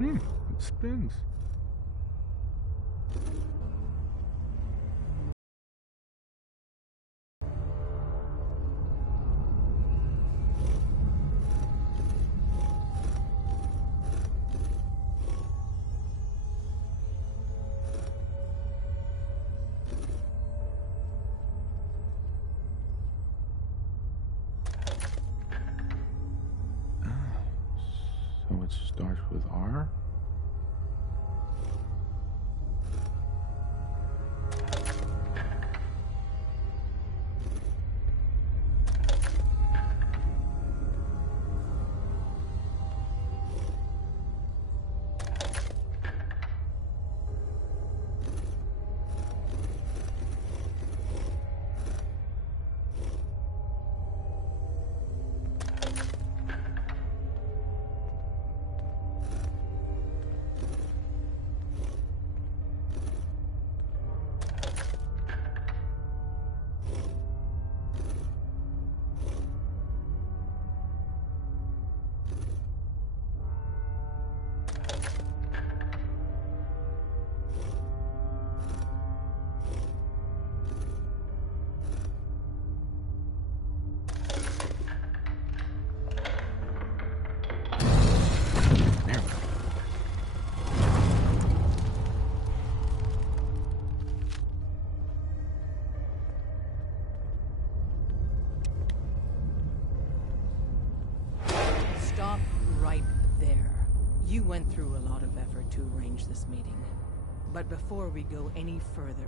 It spins. So it starts with R? Stop right there. You went through a lot of effort to arrange this meeting. But before we go any further,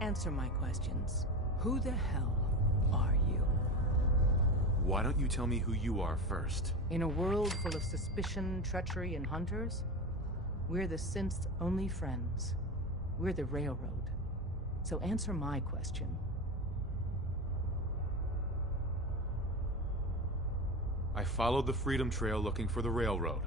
answer my questions. Who the hell are you? Why don't you tell me who you are first? In a world full of suspicion, treachery, and hunters, we're the synth's only friends. We're the Railroad. So answer my question. I followed the Freedom Trail looking for the Railroad.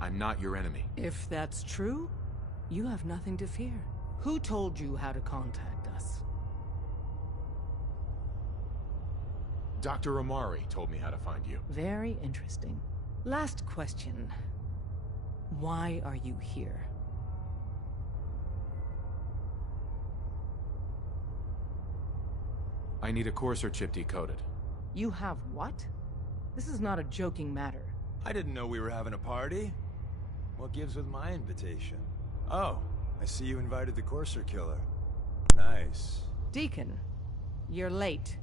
I'm not your enemy. If that's true, you have nothing to fear. Who told you how to contact us? Dr. Amari told me how to find you. Very interesting. Last question. Why are you here? I need a Courser chip decoded. You have what? This is not a joking matter. I didn't know we were having a party. What gives with my invitation? Oh, I see you invited the Courser killer. Nice. Deacon, you're late.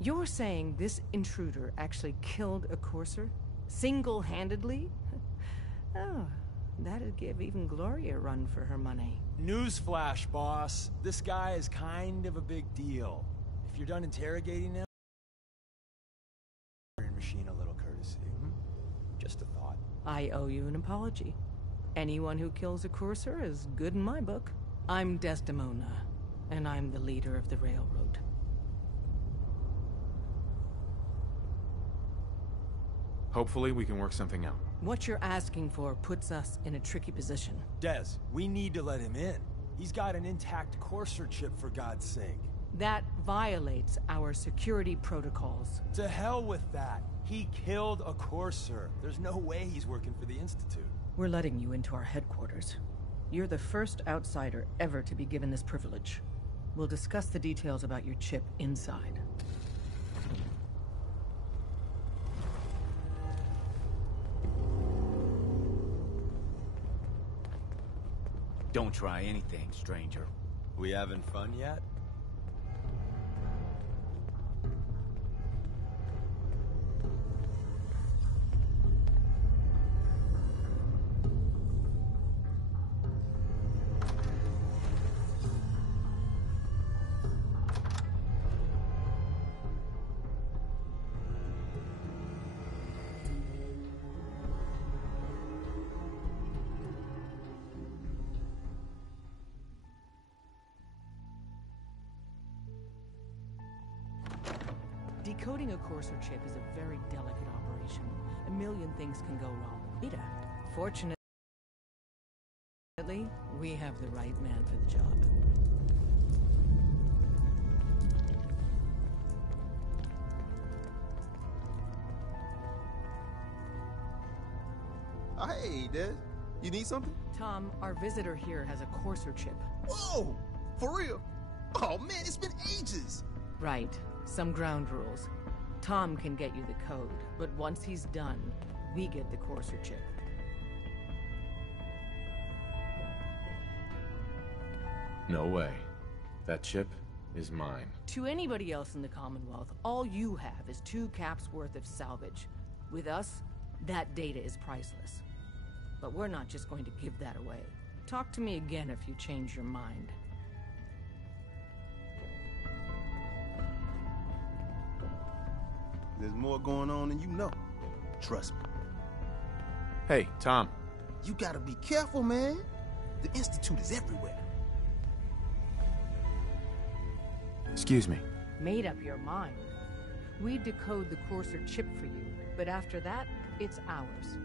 You're saying this intruder actually killed a Courser? Single-handedly? Oh, that'd give even Gloria a run for her money. Newsflash, boss. This guy is kind of a big deal. If you're done interrogating him, machine a little courtesy. Just a thought. I owe you an apology. Anyone who kills a Courser is good in my book. I'm Desdemona, and I'm the leader of the Railroad. Hopefully we can work something out. What you're asking for puts us in a tricky position. Des, we need to let him in. He's got an intact Courser chip, for God's sake. That violates our security protocols. To hell with that. He killed a Courser. There's no way he's working for the Institute. We're letting you into our headquarters. You're the first outsider ever to be given this privilege. We'll discuss the details about your chip inside. Don't try anything, stranger. We having fun yet? Decoding a Courser chip is a very delicate operation. A million things can go wrong. Rita, fortunately, we have the right man for the job. Hey, Des. You need something? Tom, our visitor here has a courser chip. Whoa! For real? Oh, man, it's been ages. Right. Some ground rules. Tom can get you the code, but once he's done, we get the courser chip. No way. That chip is mine. To anybody else in the Commonwealth, all you have is 2 caps worth of salvage. With us, that data is priceless. But we're not just going to give that away. Talk to me again if you change your mind. There's more going on than you know. Trust me. Hey, Tom. You gotta be careful, man. The Institute is everywhere. Excuse me. Made up your mind. We decode the courser chip for you, but after that, it's ours.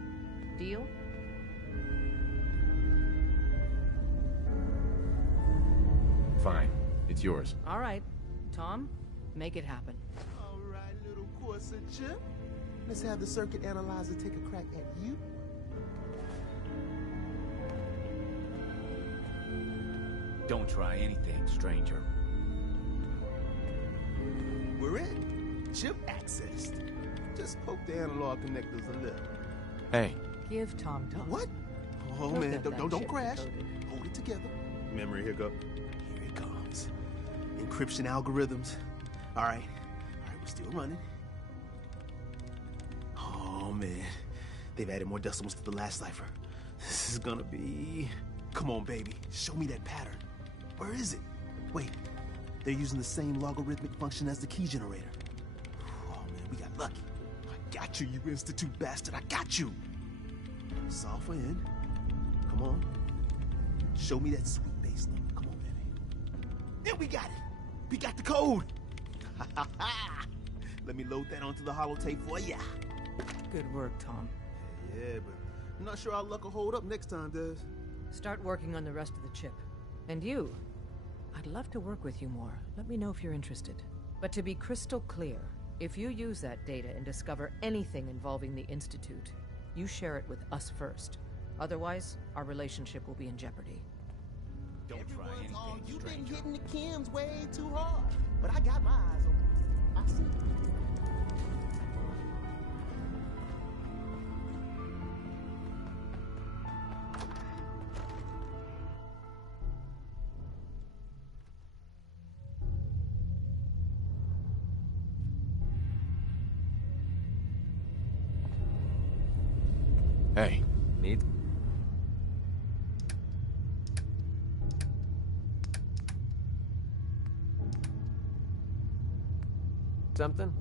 Deal? Fine. It's yours. All right. Tom, make it happen. All right, little Corsa chip. Let's have the circuit analyzer take a crack at you. Don't try anything, stranger. We're in. Chip accessed. Just poke the analog connectors a little. Hey. Give Tom time. What? Oh, He'll man, get that don't chip crash. decoded. Hold it together. Memory hiccup. Here it comes. Encryption algorithms. All right, we're still running. Oh, man. They've added more decimals to the last cipher. This is gonna be... Come on, baby. Show me that pattern. Where is it? Wait. They're using the same logarithmic function as the key generator. Oh, man, we got lucky. I got you, you Institute bastard. I got you. Solve for N. Come on. Show me that sweet bass number. Come on, baby. And we got it. We got the code. Let me load that onto the holotape for ya. Good work, Tom. Yeah, but I'm not sure our luck will hold up next time, Des. Start working on the rest of the chip. And you, I'd love to work with you more. Let me know if you're interested. But to be crystal clear, if you use that data and discover anything involving the Institute, you share it with us first. Otherwise, our relationship will be in jeopardy. Don't try anything, You've been stranger. hitting the Kims way too hard. But I got my eyes open. I see. Hey. Need something?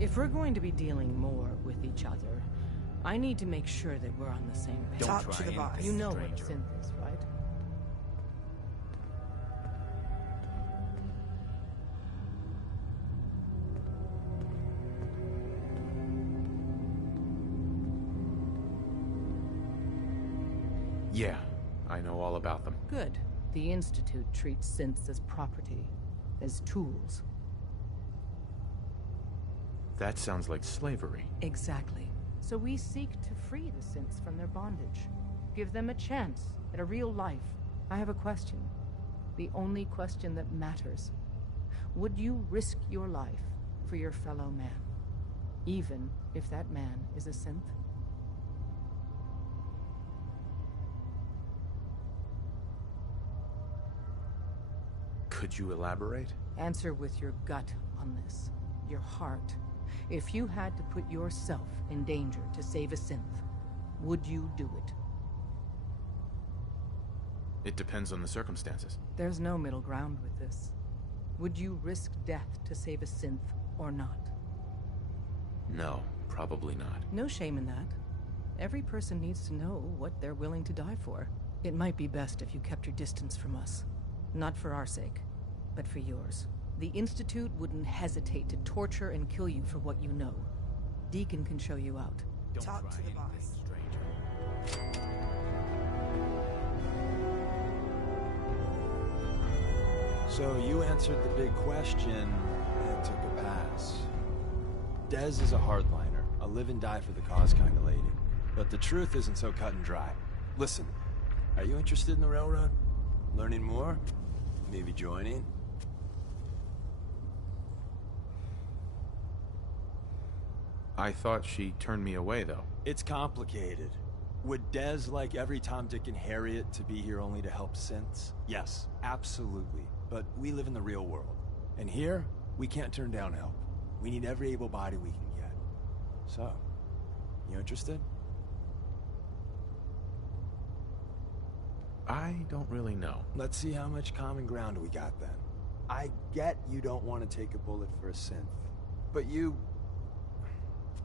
If we're going to be dealing more with each other, I need to make sure that we're on the same page. Don't Talk try to the anything, boss. You know what a stranger. synth is, right? Yeah, I know all about them. Good. The Institute treats synths as property, as tools. That sounds like slavery. Exactly. So we seek to free the synths from their bondage. Give them a chance at a real life. I have a question. The only question that matters. Would you risk your life for your fellow man? Even if that man is a synth? Could you elaborate? Answer with your gut on this. Your heart. If you had to put yourself in danger to save a synth, would you do it? It depends on the circumstances. There's no middle ground with this. Would you risk death to save a synth or not? No, probably not. No shame in that. Every person needs to know what they're willing to die for. It might be best if you kept your distance from us. Not for our sake, but for yours. The Institute wouldn't hesitate to torture and kill you for what you know. Deacon can show you out. Don't Talk try to the anything, boss. stranger. So you answered the big question and took a pass. Dez is a hardliner, a live and die for the cause kind of lady. But the truth isn't so cut and dry. Listen, are you interested in the railroad? Learning more? Maybe joining? I thought she turned me away, though. It's complicated. Would Dez like every Tom, Dick, and Harriet to be here only to help synths? Yes, absolutely. But we live in the real world. And here, we can't turn down help. We need every able body we can get. So, you interested? I don't really know. Let's see how much common ground we got then. I get you don't want to take a bullet for a synth, but you...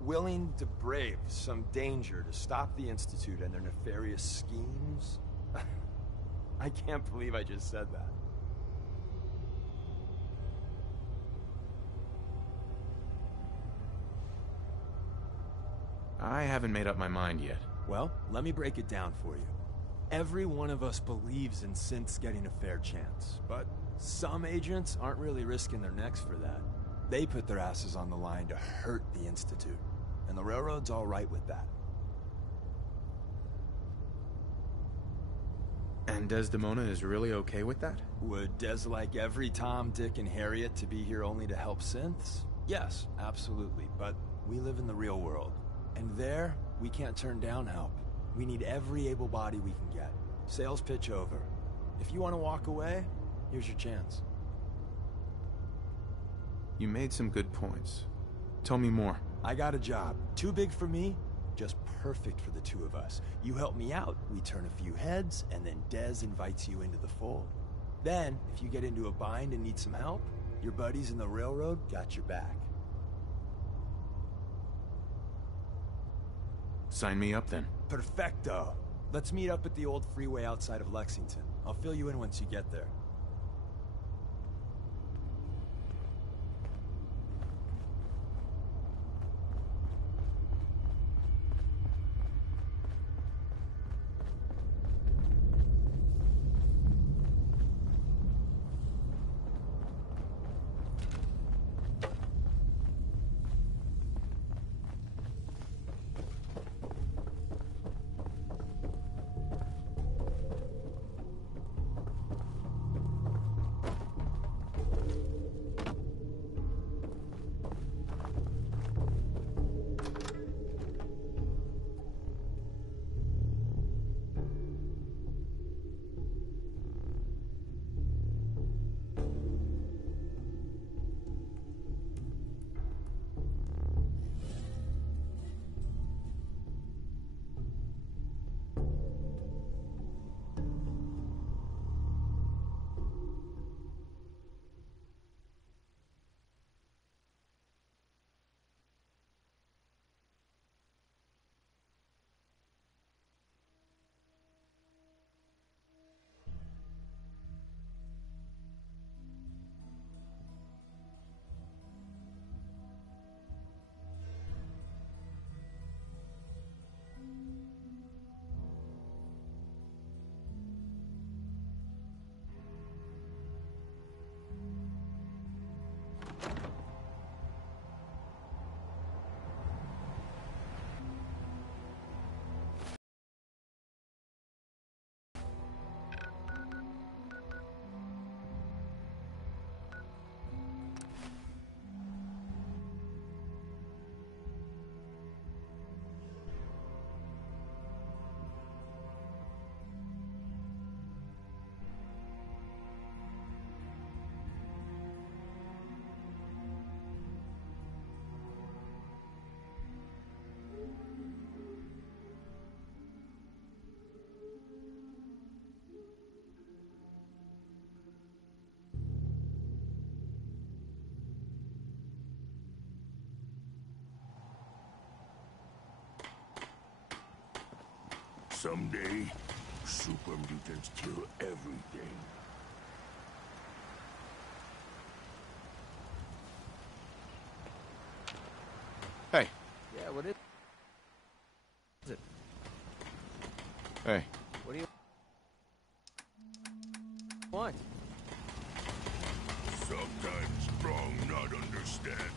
willing to brave some danger to stop the Institute and their nefarious schemes? I can't believe I just said that. I haven't made up my mind yet. Well, let me break it down for you. Every one of us believes in synths getting a fair chance, but some agents aren't really risking their necks for that. They put their asses on the line to hurt the Institute, and the Railroad's all right with that. And Desdemona is really okay with that? Would Des like every Tom, Dick, and Harriet to be here only to help synths? Yes, absolutely, but we live in the real world. And there, we can't turn down help. We need every able body we can get. Sales pitch over. If you want to walk away, here's your chance. You made some good points. Tell me more. I got a job. Too big for me, just perfect for the two of us. You help me out, we turn a few heads, and then Des invites you into the fold. Then, if you get into a bind and need some help, your buddies in the Railroad got your back. Sign me up then. Perfecto. Let's meet up at the old freeway outside of Lexington. I'll fill you in once you get there. Someday, super mutants kill everything. Hey. Yeah, what is it? Hey. What do you want? Sometimes strong not understand.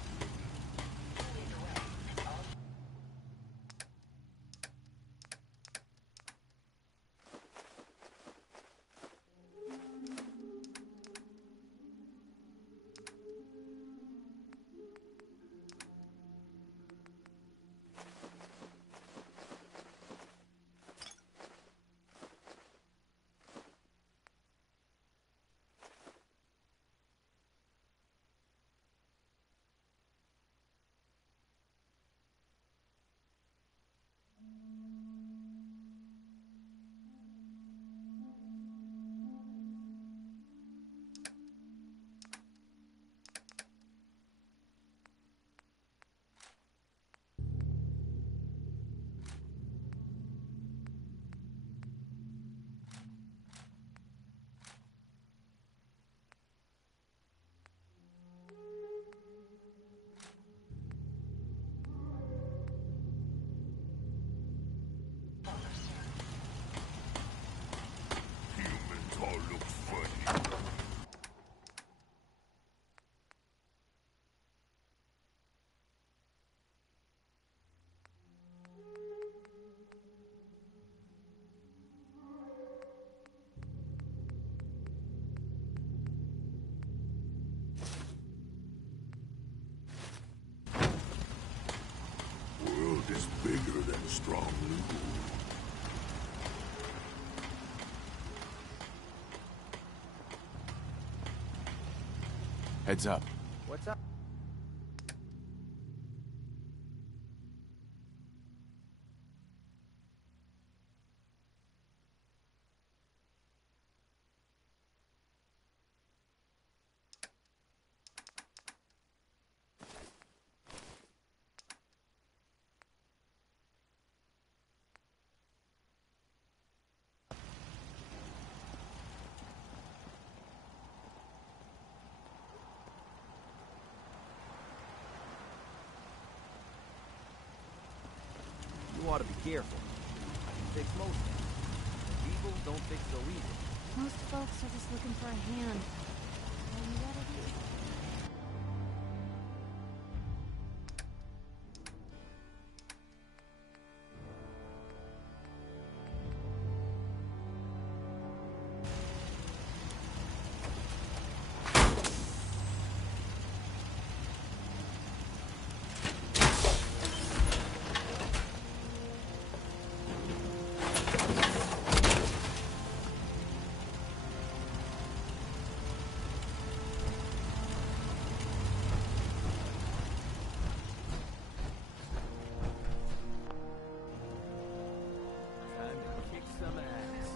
Humans all look funny. World is bigger than strong legal. Heads up. What's up? You ought to be careful. I can fix most things. But people don't fix so easy. Most folks are just looking for a hand. All you gotta do is Time to kick some ass.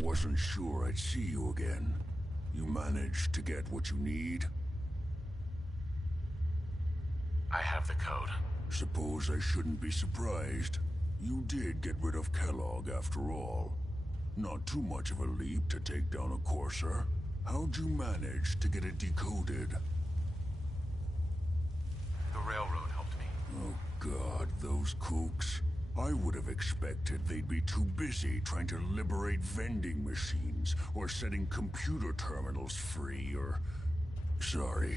Wasn't sure I'd see you again. You managed to get what you need? I have the code. Suppose I shouldn't be surprised. You did get rid of Kellogg after all. Not too much of a leap to take down a courser. How'd you manage to get it decoded? The railroad helped me. Oh God, those kooks. I would have expected they'd be too busy trying to liberate vending machines or setting computer terminals free or... Sorry.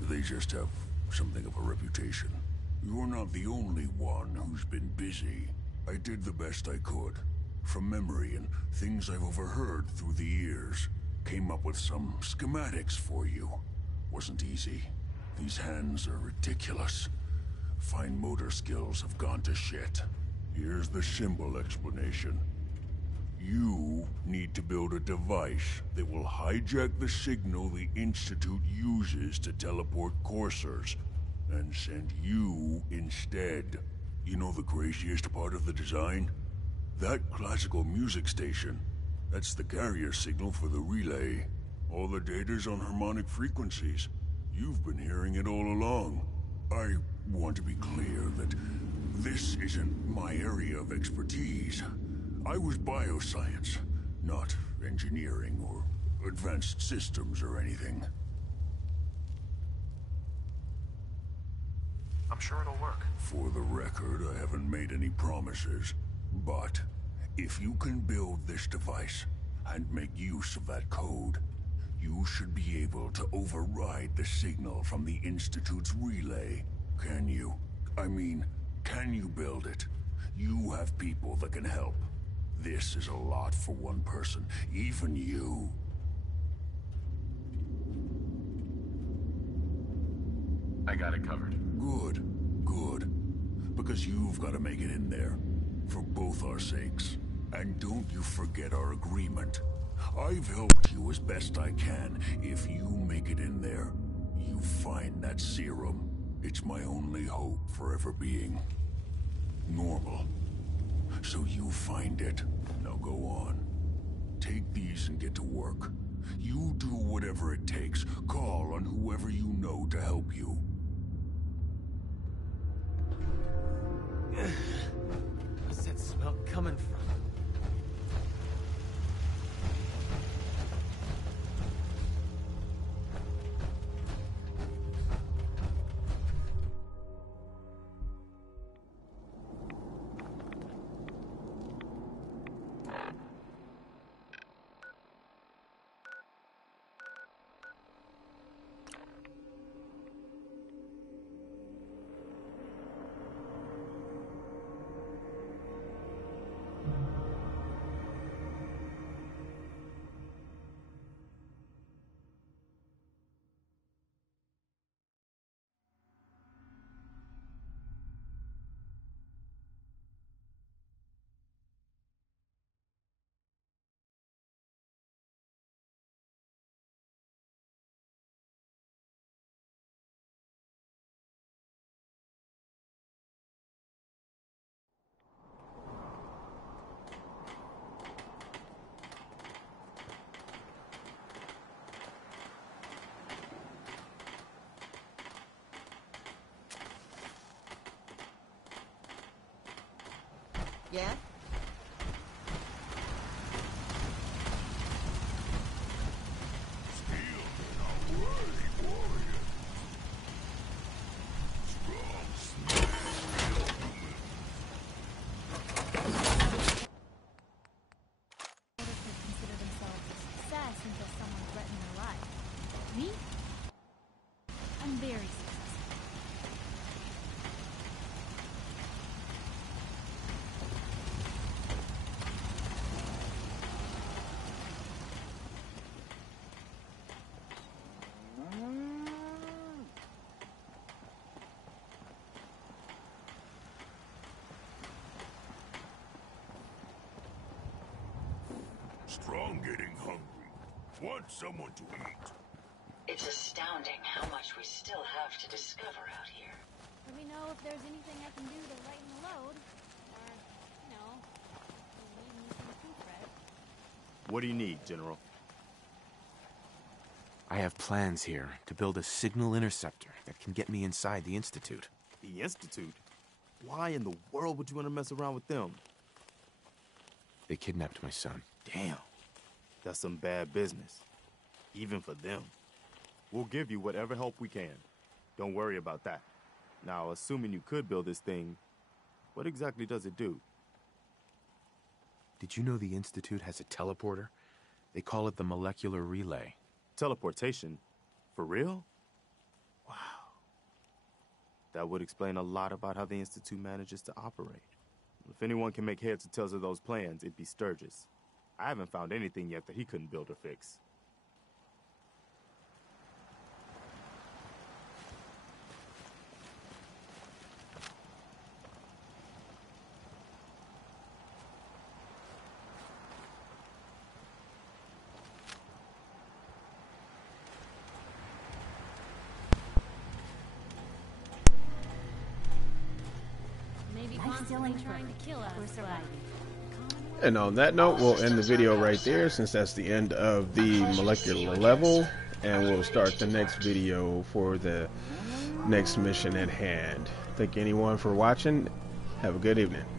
They just have something of a reputation. You're not the only one who's been busy. I did the best I could. From memory and things I've overheard through the years. Came up with some schematics for you. Wasn't easy. These hands are ridiculous. Fine motor skills have gone to shit. Here's the symbol explanation. You need to build a device that will hijack the signal the Institute uses to teleport coursers, and send you instead. You know the craziest part of the design? That classical music station. That's the carrier signal for the relay. All the data's on harmonic frequencies. You've been hearing it all along. I want to be clear that this isn't my area of expertise. I was bioscience, not engineering or advanced systems or anything. I'm sure it'll work. For the record, I haven't made any promises, but if you can build this device and make use of that code, you should be able to override the signal from the Institute's relay. Can you? I mean, can you build it? You have people that can help. This is a lot for one person, even you. I got it covered. Good, good. Because you've got to make it in there. For both our sakes. And don't you forget our agreement. I've helped you as best I can. If you make it in there, you find that serum. It's my only hope for ever being normal. So you find it. Now go on. Take these and get to work. You do whatever it takes. Call on whoever you know to help you. Where's that smell coming from? Yeah? Consider themselves a success until someone threatened their life. Me? I'm very successful. Strong getting hungry. Want someone to eat. It's astounding how much we still have to discover out here. Let me know if there's anything I can do to lighten the load. Or, you know, if you need anything too, Fred. What do you need, General? I have plans here to build a signal interceptor that can get me inside the Institute. The Institute? Why in the world would you want to mess around with them? They kidnapped my son. Damn. That's some bad business. Even for them. We'll give you whatever help we can. Don't worry about that. Now, assuming you could build this thing, What exactly does it do? Did you know the Institute has a teleporter? They call it the molecular relay. Teleportation? For real? Wow. That would explain a lot about how the Institute manages to operate. If anyone can make heads or tails of those plans, it'd be Sturgis. I haven't found anything yet that he couldn't build or fix. Maybe constantly trying to kill us, And on that note, we'll end the video right there, since that's the end of the molecular level, and we'll start the next video for the next mission at hand. Thank anyone for watching. Have a good evening.